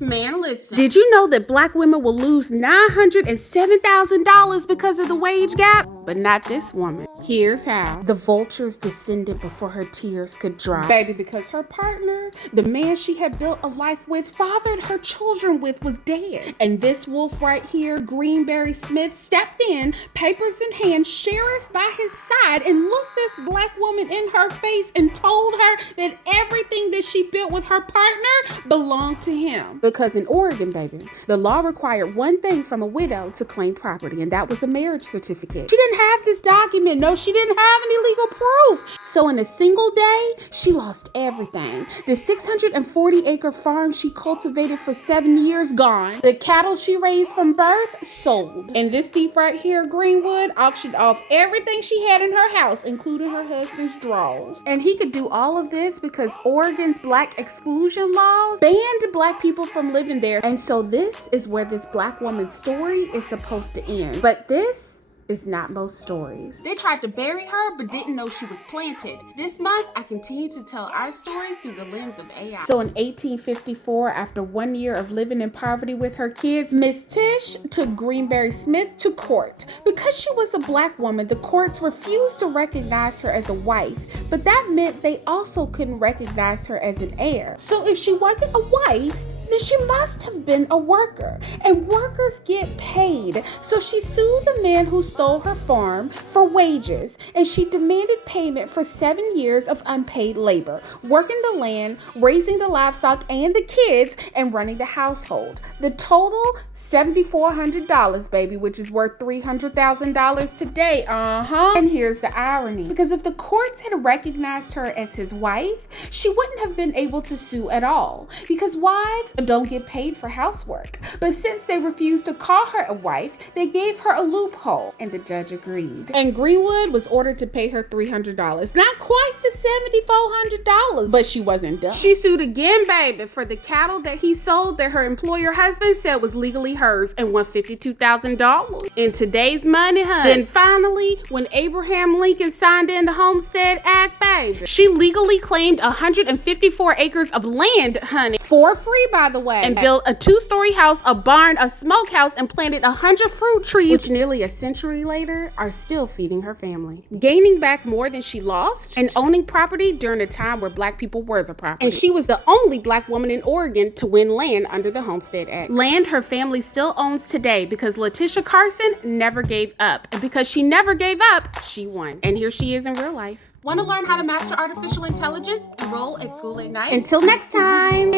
Man, listen. Did you know that black women will lose $907,000 because of the wage gap? But not this woman. Here's how. The vultures descended before her tears could dry. Baby, because her partner, the man she had built a life with, fathered her children with, was dead. And this wolf right here, Greenberry Smith, stepped in, papers in hand, sheriff by his side, and looked this black woman in her face and told her that everything that she built with her partner belonged to him. Because in Oregon, baby, the law required one thing from a widow to claim property, and that was a marriage certificate. She didn't have this document. No, she didn't have any legal proof. So in a single day, she lost everything. The 640-acre farm she cultivated for 7 years, gone. The cattle she raised from birth, sold. And this thief right here, Greenwood, auctioned off everything she had in her house, including her husband's drawers. And he could do all of this because Oregon's black exclusion laws banned black people from living there. And so this is where this black woman's story is supposed to end. But this is not most stories. They tried to bury her, but didn't know she was planted. This month, I continue to tell our stories through the lens of AI. So in 1854, after 1 year of living in poverty with her kids, Miss Tish took Greenberry Smith to court. Because she was a black woman, the courts refused to recognize her as a wife, but that meant they also couldn't recognize her as an heir. So if she wasn't a wife, then she must have been a worker, and workers get paid. So she sued the man who stole her farm for wages, and she demanded payment for 7 years of unpaid labor, working the land, raising the livestock and the kids, and running the household. The total, $7,400, baby, which is worth $300,000 today. And here's the irony. Because if the courts had recognized her as his wife, she wouldn't have been able to sue at all. Because wives don't get paid for housework. But since they refused to call her a wife, they gave her a loophole, and the judge agreed. And Greenwood was ordered to pay her $300. Not quite the $7,400, but she wasn't done. She sued again, baby, for the cattle that he sold that her employer husband said was legally hers, and won $52,000 in today's money, honey. Then finally, when Abraham Lincoln signed in the Homestead Act, baby, she legally claimed 154 acres of land, honey, for free, by the way, and built a 2-story house, a barn, a smokehouse, and planted 100 fruit trees, which nearly a century later are still feeding her family. Gaining back more than she lost, and owning property during a time where black people were the property. And she was the only black woman in Oregon to win land under the Homestead Act. Land her family still owns today because Letitia Carson never gave up. And because she never gave up, she won. And here she is in real life. Want to learn how to master artificial intelligence? Enroll at School at Night. Until next time.